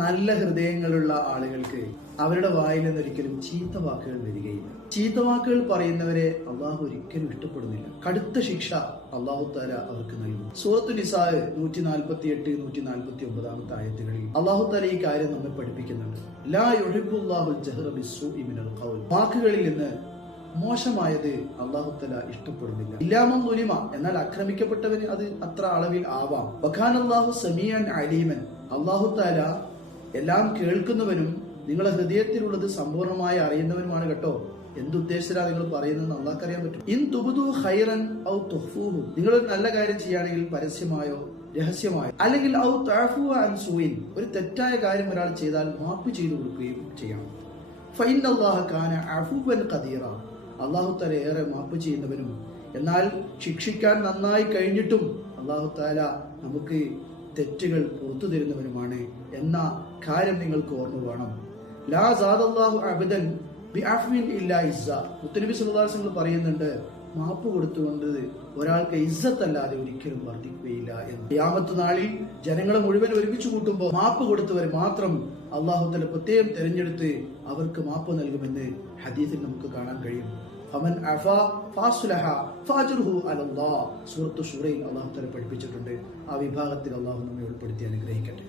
നല്ല ഹൃദയങ്ങളുള്ള ആളുകൾക്ക് അവരുടെ വായിൽ നിന്നൊരിക്കലും ചീത്ത വാക്കുകൾ വരികയില്ല. ചീത്ത വാക്കുകൾ പറയുന്നവരെ അള്ളാഹു ഒരിക്കലും ഇഷ്ടപ്പെടുന്നില്ല. കടുത്ത ശിക്ഷ അള്ളാഹു താല അവർക്ക് നൽകും. സൂറത്തു നിസാ 148, 149 ആയത്തുകളിൽ അള്ളാഹു താല ഈ കാര്യം നമ്മെ പഠിപ്പിക്കുന്നുണ്ട്. ലാ യുഹിബ്ബുല്ലാഹുൽ ജഹ്റ ബിസ്സൂഇ മിനൽ ഖൗൽ. വാക്കുകളിൽ നിന്ന് മോശമായത് അള്ളാഹു തആല ഇഷ്ടപ്പെടുന്നില്ല. ഇല്ലാമൻ ദുലിമ, എന്നാൽ ആക്രമിക്കപ്പെട്ടവന് അത് അത്ര അളവിൽ ആവാം. വകാനല്ലാഹു സമീഅൻ അലീമൻ. അള്ളാഹു തആല എല്ലാം കേൾക്കുന്നവനും നിങ്ങളുടെ ഹൃദയത്തിലുള്ളത് സമ്പൂർണ്ണമായി അറിയുന്നവനുമാണ് കേട്ടോ. എന്തുദ്ദേശത്തിലാ നിങ്ങൾ പറയുന്നതെന്ന് അള്ളാഹ്ക്ക് അറിയാൻ പറ്റും. ഇൻ തുബ്ദു ഖൈറൻ ഔ തുഖ്ഫൂഹു. നിങ്ങളൊരു നല്ല കാര്യം ചെയ്യുകയാണെങ്കിൽ പരസ്യമായോ രഹസ്യമായോ, അല്ലെങ്കിൽ ഔ തഅഫു അൻ സൂഇൻ, ഒരു തെറ്റായ കാര്യം ഒരാൾ ചെയ്താൽ മാപ്പ് ചെയ്തു കൊടുക്കുകയും ചെയ്യണം. ഫഇന്നല്ലാഹ കാന അഫുവൻ ഖദീറ. അള്ളാഹു തആല ഏറെ മാപ്പ് ചെയ്യുന്നവനും എന്നാൽ ശിക്ഷിക്കാൻ നന്നായി കഴിഞ്ഞിട്ടും അള്ളാഹു തആല നമുക്ക് തെറ്റുകൾ പുറത്തു തരുന്നവനുമാണ് എന്ന കാര്യം നിങ്ങൾക്ക് ഓർമ്മ വേണം. ലാ സാദല്ലാഹു അബ്ദൻ ബിഅഫ്വിൻ ഇല്ലാ ഇസ്സ. മുത്തനബി സല്ലല്ലാഹു അലൈഹി വസല്ലം പറയുന്നുണ്ട്, മാപ്പ് കൊടുത്തുകൊണ്ട് ഒരാൾക്ക് ഇസ്സത്തല്ലാതെ ഒരിക്കലും വർദ്ധിക്കുകയില്ല എന്ന്. ഖിയാമത്ത് നാളിൽ ജനങ്ങളെ മുഴുവൻ ഒരുമിച്ച് കൂട്ടുമ്പോൾ മാപ്പ് കൊടുത്തവരെ മാത്രം അള്ളാഹു തആല പ്രത്യേകം തെരഞ്ഞെടുത്ത് അവർക്ക് മാപ്പ് നൽകുമെന്ന് ഹദീസിൽ നമുക്ക് കാണാൻ കഴിയും. ഫമൻ അഫാ ഫാസ്ലഹ ഫഅജ്റുഹു അലല്ലാഹ്. സൂറത്തു ശൂറയിൽ അള്ളാഹു തആല പഠിപ്പിച്ചിട്ടുണ്ട്. ആ വിഭാഗത്തിൽ അള്ളാഹു നമ്മെ ഉൾപ്പെടുത്തി അനുഗ്രഹിക്കട്ടെ.